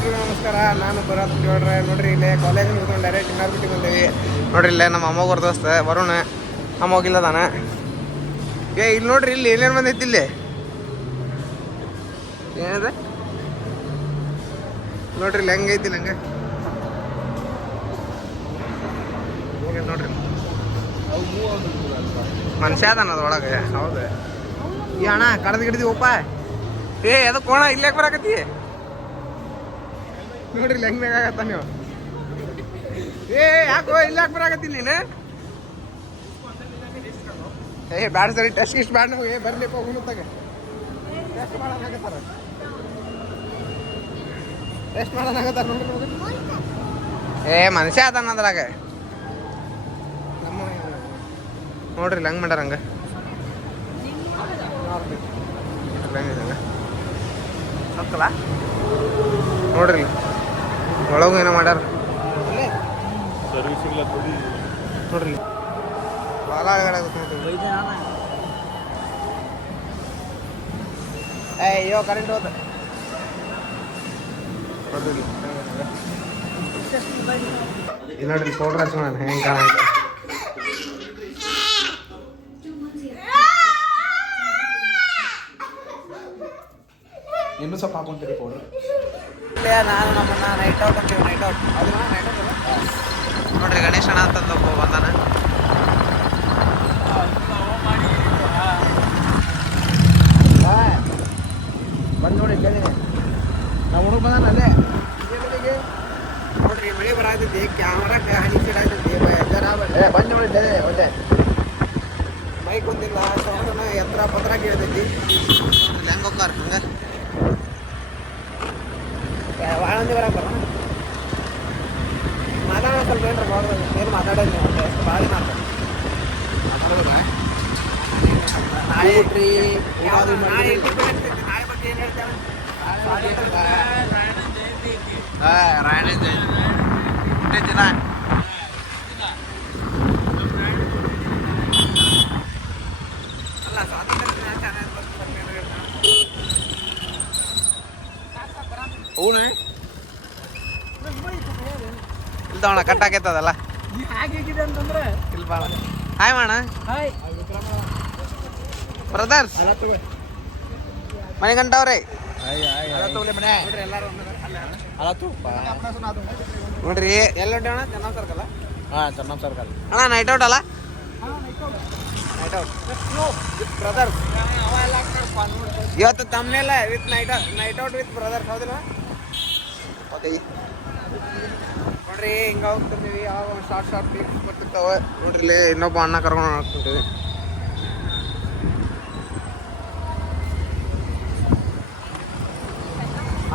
ಎಲ್ರಿಗೂ ನಮಸ್ಕಾರ. ನಾನು ಭರತ್ ನೋಡ್ರಿ ಇಲ್ಲೇ ಕಾಲೇಜಿಗೆ ಮುಗಿಸ್ಕೊಂಡು ಡೈರೆಕ್ಟ್ ಇನ್ನರ್ ಬಿಟ್ಟು ಬಂದೀವಿ ನೋಡ್ರಿ. ಇಲ್ಲೇ ನಮ್ಮ ಅಮ್ಮಗೋರ ದೋಸ್ತ ವರುಣ್ ಅಮ್ಮ ಹೋಗಿಲ್ಲದಾನ. ಇಲ್ಲಿ ನೋಡ್ರಿ, ಇಲ್ಲಿ ಏನೇನು ಬಂದೈತಿ ಇಲ್ಲಿ ಏನಿದೆ ನೋಡ್ರಿ. ಇಲ್ಲಿ ಹೆಂಗೈತಿ ಹಂಗೆ ನೋಡ್ರಿ. ಮನುಷ್ಯ ಅದಾನ ಅದ್ರೊಳಗೆ. ಹೌದು ಈ ಅಣ್ಣ ಕಡ್ದು ಗಿಡ್ದಿ ಒಪ್ಪ. ಅದು ಕೋಣ ಇಲ್ಲಿ ಯಾಕೆ ಬರಾಕತ್ತಿ ನೋಡ್ರಿ. ಹೆಂಗ್ ಬೇಕಾಗತ್ತ ನೀವು. ಯಾಕೋ ಇಲ್ಲಿ ಯಾಕೆ ಬರಾಕತ್ತೀನಿ ನೀನು? ಬ್ಯಾಡ ಸರಿ, ಟೆಸ್ಟ್ ಗಿಸ್ಟ್ ಬ್ಯಾಡ ನಮಗೆ. ಬರ್ಲಿಪ್ಪ ಹೋಗ್ತಾಗ ಟೆಸ್ಟ್ ಮಾಡೋಣಾಗತ್ತಾರ. ಟೆಸ್ಟ್ ಮಾಡೋಣಾಗತ್ತಾರ ನೋಡ್ರಿ. ಮನುಷ್ಯ ಅದಾನ ಅದ್ರಾಗ. ನಮ್ಮ ನೋಡ್ರಿ ಹೆಂಗ್ ಮಾಡ್ಯಾರ ಹಂಗ ಸತ್ತಲ್ಲ ನೋಡ್ರಿ. ಒಳಗೂ ಏನೋ ಮಾಡ್ಯಾರ ನೋಡ್ರಿ. ಭಾಳ ಅಯ್ಯೋ ಕರೆಂಟ್ ಹೋದ ನೋಡ್ರಿ. ಪೌಡ್ರ್ ಹಚ್ಚೋಣ ಹೆಂಗೆ ಕಾಣ. ಇನ್ನೂ ಸ್ವಲ್ಪ ಹಾಕೊಂತೀರಿ ಪೌಡ್ರ್. ನಾನು ನಮ್ಮನ್ನ ನೈಟ್ ಔಟ್ ಅಂತೀವಿ. ನೈಟ್ ಔಟ್ ಅದು ನೈಟ್ ಔಟ್ ನೋಡ್ರಿ. ಗಣೇಶನ ಅಂತಂದು ಬಂದಾನ. ಬಂದು ನೋಡಿ ನಾವು ಹುಡುಗ ಬಂದಾನ ಅಲ್ಲೇ ನೋಡ್ರಿ. ಮಳೆ ಬರಾತೈತಿ, ಕ್ಯಾಮ್ರಾ ಹನಿ ಸೈಡ್ ಆಗ್ತೈತಿ. ಬಂದು ನೋಡಿ ಒಳ್ಳೆ ಬೈಕ್ ಒಂದಿಲ್ಲ, ಸೌಂಡ್ ಎತ್ತರ ಪತ್ರ ಕೇಳ್ತೈತಿ. ಹೆಂಗೆ ಹೋಗ್ತಾರ ಹಂಗೆ ಭಾಳ ಮಂದಿ ಬರಕ್ಕೆ ಬರೋಣ. ಮಾತಾಡೋ ಸ್ವಲ್ಪ ಏನ್ರ ಮಾಡೋದು. ಏನು ಮಾತಾಡೋದು ನೀವು ಎಷ್ಟು ಭಾಳ ಮಾತಾಡೋದ. ನಾಳೆ ಇಟ್ರಿ ನಾಳೆ ಬಗ್ಗೆ ಏನು ಹೇಳ್ತಾರೆ? ರಾಯಣ ದಿನ ಅಲ್ಲ ಸ್ವಾತಂತ್ರ್ಯ ಹೂಣ ಇಲ್ದವಣ ಕಟ್ ಆಗೈತದಲ್ಲ. ಹೇಗಿದೆ ಅಂತಂದ್ರೆ ಇಲ್ಲಿ ಭಾಳ ಹಾಯ್ ಮಾಣ. ಹಾಯ್ ಬ್ರದರ್ಸ್ ಮನೆ ಗಂಟವ್ರಿ ನೋಡ್ರಿ. ಎಲ್ಲ ಹೊಂಟೇವಣ? ಚೆನ್ನಮ್ಮ ಸರ್ಕಲ್. ಹಾಂ ಚೆನ್ನಮ್ಮ ಸರ್ಕಲ್ ಅಣ್ಣ. ನೈಟ್ ಔಟ್ ಅಲ್ಲ? Night out with brothers. ಇವತ್ತು ತಮ್ಮನೆಲ್ಲ with night out with brothers. ಹೌದಿಲ್ಲ ನೋಡ್ರಿ. ಹಿಂಗ ಹೋಗ್ತಿರ್ತೀವಿ. ಯಾವಾಗ ಶಾರ್ಟ್ ಕ್ಲಿಪ್ಸ್ ಬರ್ತಿರ್ತಾವ ನೋಡ್ರಿ. ಇಲ್ಲಿ ಇನ್ನೊಬ್ಬ ಅಣ್ಣ ಕರ್ಕೊಂಡು ಹೋಗ್ತಿರ್ತೀವಿ.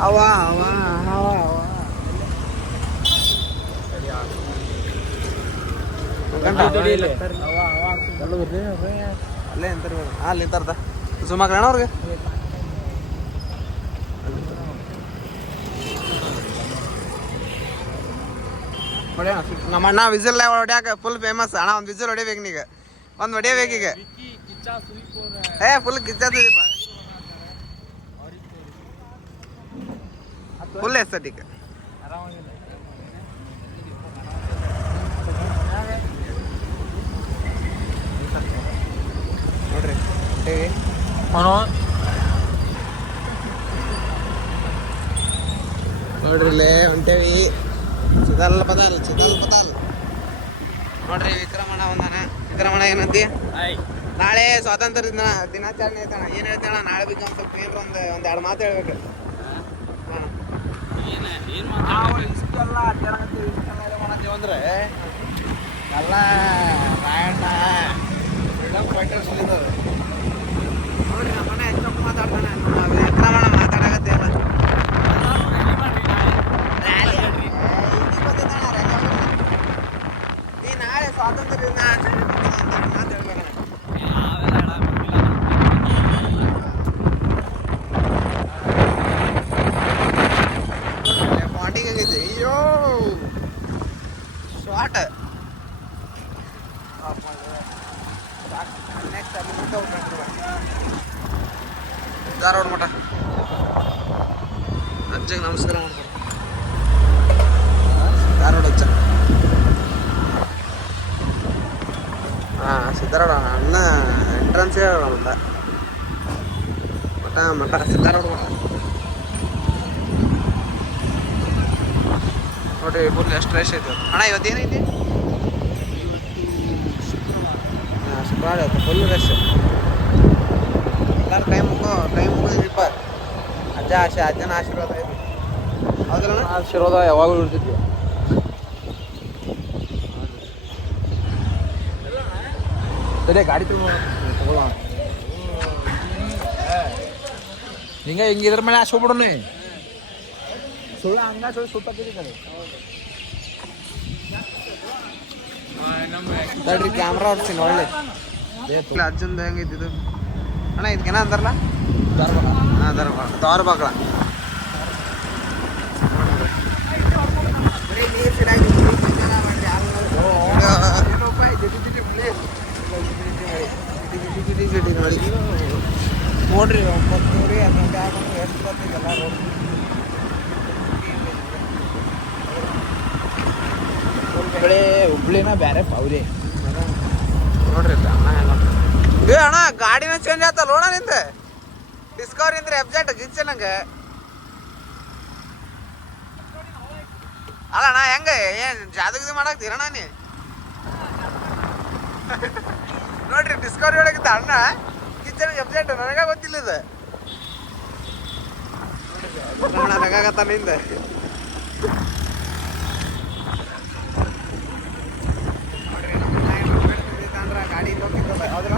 ಅವ ಅವ ಅವ ಅವ ಅಲ್ಲೇ ಎಂತಾರ ಅಲ್ಲಿ ನಿಂತಾರ್ದ ಸುಮಾಕಣ ಅವ್ರಿಗೆ. ನಮ್ಮ ಅಣ್ಣ ವಿಸಿಲ್ ಹೊಡ್ಯಾಕ ಫುಲ್ ಫೇಮಸ್ ಅಣ್ಣ. ಒಂದು ವಿಸಿಲ್ ಹೊಡಿಬೇಕು ನೀಗ. ಒಂದು ಹೊಡಿಯಬೇಕೀಗ. Full Kichcha Sudeep full aesthetic. ನೋಡ್ರಿ ನೋಡ್ರಿ ಇಲ್ಲೇ ಹೊಂಟೇವಿ. ಚಿದಲ್ ಪದಲ್ ನೋಡ್ರಿ. ವಿಕ್ರಮಣ ಒಂದಾನ. ವಿಕ್ರಮಣ ಏನಂತಿ? ನಾಳೆ ಸ್ವಾತಂತ್ರ್ಯ ದಿನಾಚರಣೆ ಐತಣ. ಏನು ಹೇಳ್ತೇಣ? ನಾಳೆ ಬಗ್ಗೆ ಒಂದು ಸ್ವಲ್ಪ ಏನ್ರ ಒಂದು ಎರಡು ಮಾತು ಹೇಳ್ಬೇಕು. ಇಷ್ಟೆಲ್ಲ ಅಡ್ಡಾಡಕತ್ತೀವಿ, ಇಷ್ಟೆಲ್ಲ ಮಾಡತ್ತೀವಿ ಅಂದ್ರೆ ಎಲ್ಲ ರಾಯಣ್ಣ ಫ್ರೀಡಮ್ ಫೈಟರ್ಸ್ ಇದ್ದಾರೆ ನೋಡ್ರಿ. ನಮ್ಮನೆ ಹೆಚ್ಚು ಮಾತಾಡ್ತಾನೆ. ವಿಕ್ರಮಣ ಮಾತಾಡಕತ್ತೇವ. ಈ ನಾಳೆ ಸ್ವಾತಂತ್ರ್ಯ ದಿನಾಚರಣೆ ಮಾತು ಹೇಳ್ಬೇಕಣ್ಣ. ಅಯ್ಯೋ ಶಾರ್ಟ್ ನೆಕ್ಸ್ಟ್ ಅಲ್ಲಿ ಮುಂದೆ ಧಾರವಾಡ ಮಠ ಅಜ್ಜಗೆ ನಮಸ್ಕಾರ ಮಾಡ್ತಾರೆ. ಧಾರವಾಡ ಹಚ್ಚ. ಹಾಂ ಸಿದ್ದಾರೋಡ ಅಣ್ಣ ಎಂಟ್ರೆನ್ಸೇ ಮಠ ಮಠ ಮಠ ಸಿದ್ದಾರೋಡ ಮಠ ನೋಡ್ರಿ. ಫುಲ್ ಎಷ್ಟು ರಶ್ ಐತೆ ಅಣ್ಣ ಇವತ್ತು ಏನೈತಿ? ಹಾಂ ಶುಕ್ರವಾರ ಇವತ್ತು ಫುಲ್ ರಶ್. ಎಲ್ಲರೂ ಕೈ ಮುಗಿದಿಪ್ಪ. ಅಜ್ಜನ ಆಶೀರ್ವಾದ ಐತಿ ಹೌದಲ್ಲ? ಆಶೀರ್ವಾದ ಯಾವಾಗಲೂ ಇರ್ತಿದ್ವಿ. ಸರಿ ಗಾಡಿ ತಗೊಳ ಹಿಂಗಿದ್ರ ಮೇಲೆ ಆಶೆ ಹೋಗ್ಬಿಡೋಣ. ಸುಳ್ಳು ಹಂಗ ಸುಳ್ಳು ನೋಡ್ರಿ ಕ್ಯಾಮ್ರಾ ಹೊಡ್ತೀನಿ ಒಳ್ಳೆ. ಅಜ್ಜಂದು ಹೆಂಗಿದ್ದು ಅಣ್ಣ ಇದಕ್ಕೇನ ಅಂತಾರಲ್ಲ ದಾರ ಬಾಗ್ಲ. ನೋಡ್ರಿ 9:00 18 ಆಗೋದು ಎಷ್ಟು ಬರ್ತಿದ್ದಲ್ಲ ರೋಡ್. ಹುಬ್ಳಿನ ಬೇರೆ ಪೌರಿ ನೋಡ್ರಿ ಅಣ್ಣ ಗಾಡಿನ ಚೇಂಜ್ ಆತಲ್ಲ ನೋಡ ನಿಂದ. ಡಿಸ್ಕವರಿ ಅಂದ್ರೆ ಎಬ್ಜೆಟ್ ಗಿಚ್ಚ ನಂಗೆ ಅಲ್ಲ ಅಣ್ಣ. ಹೆಂಗ ಏನ್ ಜಾದಗದಿ ಮಾಡಾಕ್ತೀರಣ್ಣ ನೀ? ನೋಡ್ರಿ ಡಿಸ್ಕವರಿ ಒಳಗಿದ್ದ ಅಣ್ಣ ಕಿಚನ್ ಎಬ್ಜೆಟ್ ನನಗ ಗೊತ್ತಿಲ್ಲ ಇದು. ನಗಾಗತ್ತ ನಿಂದ. ಗಾಡಿ ಹೌದಲ್ಲ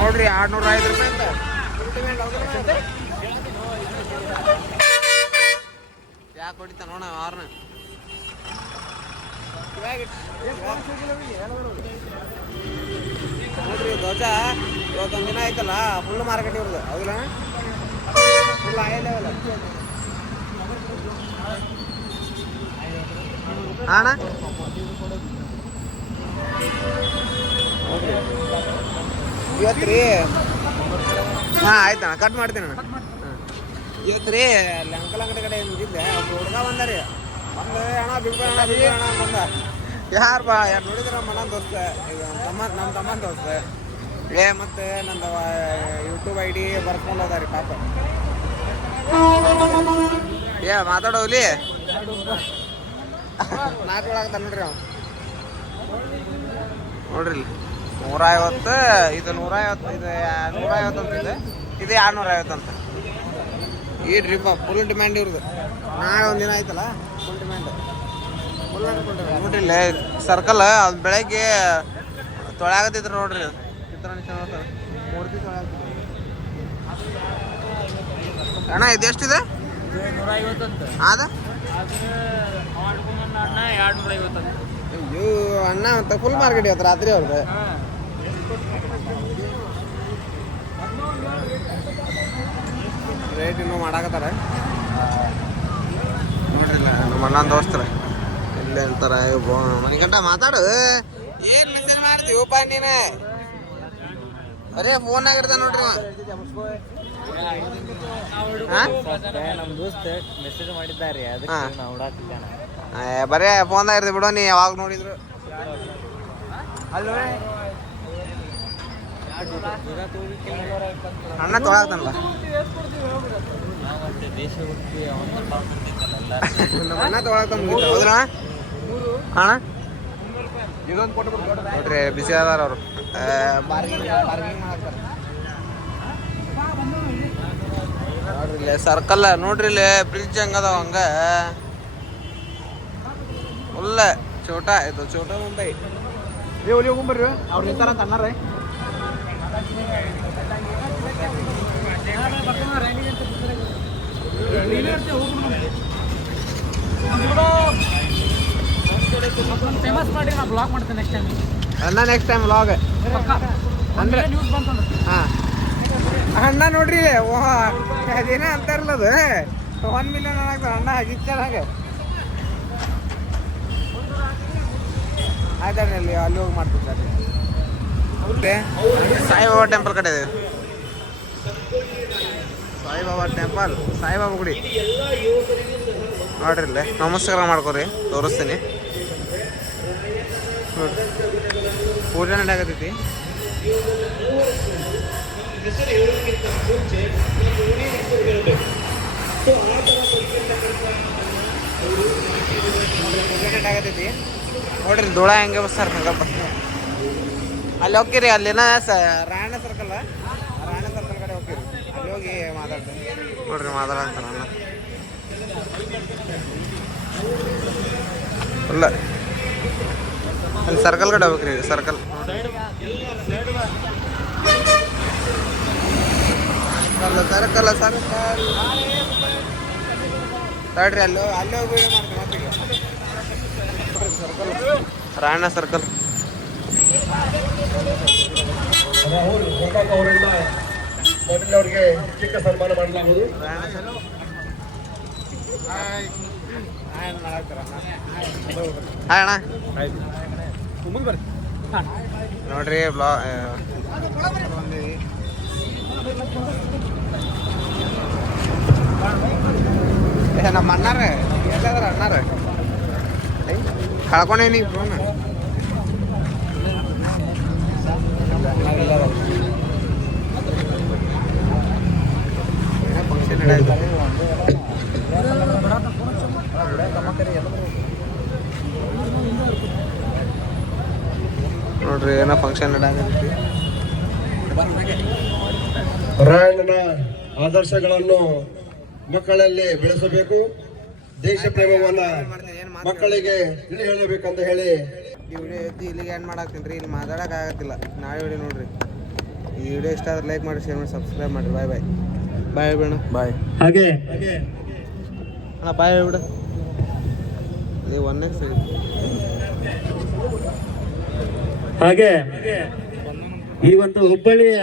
ನೋಡ್ರಿ 605 ರೂಪಾಯಿ ಅಂತ ಯಾಕೆ ಹೊಡಿತ ನೋಡ ಆರ್ನ. ನೋಡ್ರಿ ಧ್ವಜ ಇವತ್ತೊಂದು ದಿನ ಆಯ್ತಲ್ಲ ಫುಲ್ ಮಾರ್ಕೆಟ್ ಇವ್ರದ್ದು ಹೌದಲ್ಲ? ಫುಲ್ ಆಯ್ ಲೆವೆಲ್ ಅಣ್ಣ. ಇವತ್ತು ರೀ ಹಾಂ ಆಯ್ತಣ್ಣ ಕಟ್ ಮಾಡ್ತೀನಿ ಅಣ್ಣ. ಇವತ್ತು ರೀ ಅಲ್ಲಿ ಅಂಕಲ್ ಅಂಗಡಿ ಕಡೆ ನಿಂತಿದ್ದೆ. ಒಬ್ಬ ಹುಡುಗ ಬಂದ ರೀ. ಬಂದು ಅಣ್ಣ ಬಿಡ್ಬೇಡ ಬಂದ. ಯಾರು ನೋಡಿದ್ರೆ ನಮ್ಮ ಅಣ್ಣ ದೋಸ್ತ, ಈಗ ನಮ್ಮ ತಮ್ಮನ ದೋಸ್ತ. ಮತ್ತೆ ನಂದು ಯೂಟ್ಯೂಬ್ ID ಬರ್ಕೊಂಡು ಹೋದ ರೀ ಪಾಪ. ಮಾತಾಡೋಲಿ 4 ಒಳಗದ ನೋಡ್ರಿ ಅವ. ನೋಡ್ರಿ 150 ಇದು 150 ಇದು 150 ಅಂತ ಇದೆ. ಇದು 250 ಅಂತ. ಈ ಡ್ರಿಪ್ ಫುಲ್ ಡಿಮ್ಯಾಂಡ್ ಇವ್ರದ್ದು. ನಾಳೆ ಒಂದಿನ ಆಯ್ತಲ್ಲ ಫುಲ್ ಡಿಮ್ಯಾಂಡ್. ನೋಡ್ರಿ ಸರ್ಕಲ್ ಅದು ಬೆಳಗ್ಗೆ ತೊಳೆಯಾಗತ್ತಿದ್ರು ನೋಡ್ರಿ. ಮೂರ್ತಿ ತೊಳೆಯಾಗ್ತಿದ್ರು ಅಣ್ಣ. ಇದು ಎಷ್ಟಿದೆ? 150 ಅಂತ. ಅದ ಅಣ್ಣ 250 ಅಂತ. ಅಯ್ಯೋ ಅಣ್ಣ ಅಂತ ಫುಲ್ ಮಾರ್ಕೆಟ್ ಇವತ್ತು ರಾತ್ರಿ ಅವ್ರದ್ದು. ರೇಟ್ ಇನ್ನೂ ಮಾಡಾಕತ್ತಾರ ನೋಡ್ರಿಲ್ಲ. ನಮ್ಮ ಅಣ್ಣನ ದೋಸ್ತರ ಇಲ್ಲೇ ಅಂತಾರ ಮನಿಗಂಟ ಮಾತಾಡು. ಏನ್ ಮೆಸೇಜ್ ಮಾಡ್ತೀವಪ್ಪ ನೀನು? ಬರೇ ಫೋನ್ ಆಗಿರ್ತ ನೋಡ್ರಿ. ನಮ್ಮ ದೋಸ್ತ ಮೆಸೇಜ್ ಮಾಡಿದ್ದಾರೆ ಅದಕ್ಕೆ ನಾವು ನೋಡಾತಿದ್ದಾನ. ಬರೇ ಫೋನ್ದಾಗ ಇರ್ತಿ ಬಿಡೋ ನೀ ಯಾವಾಗ ನೋಡಿದ್ರು. ಅಣ್ಣ ತೊಳಾಗ್ತಾನಲ್ಲ ಅಣ್ಣ ತೊಳಾಗ್ತಾನ ಹೌದ್ರ ಅಣ್ಣ. ನೋಡ್ರಿ ಬಿಸಿ ಅದಾರ ಅವರು. ನೋಡ್ರಿ ಇಲ್ಲಿ ಸರ್ಕಲ್ ನೋಡ್ರಿ ಇಲ್ಲಿ ಬ್ರಿಡ್ಜ್ ಹಂಗದಾವ ಹಂಗ ಫುಲ್ ಚೋಟಾ ಇದು ಚೋಟಾ ಮುಂಬೈ. ಒಲಿ ಹೋಗ್ಬರ್ರಿ ಅವ್ರು ನಿಂತಾರ ಅಂತ ಅನ್ನಾರ. ಫೇಮಸ್ ಮಾಡಿ ನಾ ಬ್ಲಾಗ್ ಮಾಡ್ತೇನೆ ನೆಕ್ಸ್ಟ್ ಟೈಮ್. ಅಣ್ಣ ನೆಕ್ಸ್ಟ್ ಟೈಮ್ ವ್ಲಾಗ್ ಅಂದ್ರೆ ನ್ಯೂಸ್ ಬಂತು. ಹಾಂ ಅಣ್ಣ ನೋಡ್ರಿ ಅದೇನ ಅಂತಾರಲ್ಲ ಅದು 1 ಮಿಲಿಯನ್ ಆಗ್ತದೆ ಅಣ್ಣ ಆಗಿಚ್ಚಾಗ. ಆಯ್ತಾಡ್ರಿ ಅಲ್ಲಿ ಹೋಗಿ ಮಾಡ್ತೀನಿ ಸರ್. ಸಾಯಿಬಾಬಾ ಟೆಂಪಲ್ ಕಡೆ ಇದೆ. ಸಾಯಿಬಾಬಾ ಟೆಂಪಲ್, ಸಾಯಿಬಾಬಾ ಗುಡಿ ನೋಡ್ರಿ ಇಲ್ಲೇ. ನಮಸ್ಕಾರ ಮಾಡ್ಕೊರಿ, ತೋರಿಸ್ತೀನಿ ನೋಡ್ರಿ. ಪೂಜೆ ನಡೆಯಾಕತೈತಿ. ಆಗತೈತಿ ನೋಡ್ರಿ. ಧೂಳ ಹೆಂಗೆ ಬಸ್ತಾರ ಸಂಕಲ್ಪ. ಅಲ್ಲಿ ಹೋಗ್ತೀರಿ, ಅಲ್ಲಿನ ರಾಯಣ್ಣ ಸರ್ಕಲ್, ರಾಯಣ್ಣ ಸರ್ಕಲ್ ಕಡೆ ಹೋಗ್ತೀರಿ. ಅಲ್ಲಿ ಹೋಗಿ ಮಾತಾಡ್ತೀನಿ ನೋಡ್ರಿ. ಮಾತಾಡಂತ ನಾನು ಇಲ್ಲ, ಅಲ್ಲಿ ಸರ್ಕಲ್ ಕಡೆ ಹೋಗ್ರಿ. ಸರ್ಕಲ್ ಸರ್ಕಲ್ ಸರ್ಕಲ್ ನೋಡ್ರಿ. ಅಲ್ಲಿ ಹೋಗಿ ವೀಡಿಯೋ ಮಾಡ್ತೀನಿ ಮತ್ತೀಗ. Circle, Rayanna circle. ರಾಹುಲ್ ಗೋಕಾಕ್ ಅವರಿಂದ ಮೊದಲಿನವರಿಗೆ ಚಿಕ್ಕ ಸನ್ಮಾನ ಮಾಡಲಾಗುವುದು. ಹಾಯ್ ಅಣ್ಣ, ನೋಡ್ರಿ ನಮ್ಮ ಅಣ್ಣಾರ ಎಲ್ಲಾದ್ರ ಅಣ್ಣಾರ ಕಳ್ಕೊಂಡೇನಿ ಫೋನ್. ಫಂಕ್ಷನ್ ನಡೆಯುತ್ತೆ ನೋಡ್ರಿ. ಏನೋ ಫಂಕ್ಷನ್ ನಡೆಯಕತ್ತೈತಿ. ರಾಯಣ್ಣನ ಆದರ್ಶಗಳನ್ನು ಮಕ್ಕಳಲ್ಲಿ ಬೆಳೆಸಬೇಕು, ದೇಶ ಪ್ರೇಮವನ್ನ ಮಕ್ಕಳಿಗೆ ತಿಳಿ ಹೇಳಬೇಕಂತ ಹೇಳಿ ಈ ವಿಡಿಯೋ ಎತ್ತಿ ಇಲ್ಲಿಗೆ ಏನು ಮಾಡಾಕ್ತೀನಿ ರೀ. ಇಲ್ಲಿ ಮಾತಾಡೋಕೆ ಆಗತ್ತಿಲ್ಲ. ನಾಳೆ ವಿಡಿಯೋ ನೋಡ್ರಿ. ಈ ವಿಡಿಯೋ ಇಷ್ಟ ಆದ್ರೆ ಲೈಕ್ ಮಾಡಿ, ಶೇರ್ ಮಾಡಿ, ಸಬ್ಸ್ಕ್ರೈಬ್ ಮಾಡಿ. ಬಾಯ್ ಬಾಯ್ ಬಾಯ್ ಬೇಡ ಬಾಯ್. ಹಾಗೆ ಅಣ್ಣ ಬಾಯ್ ಬಿಡು. ಅದೇ ಒಂದೇ ಸರಿ. ಹಾಗೆ ಈ ಒಂದು ಹುಬ್ಬಳ್ಳಿಯ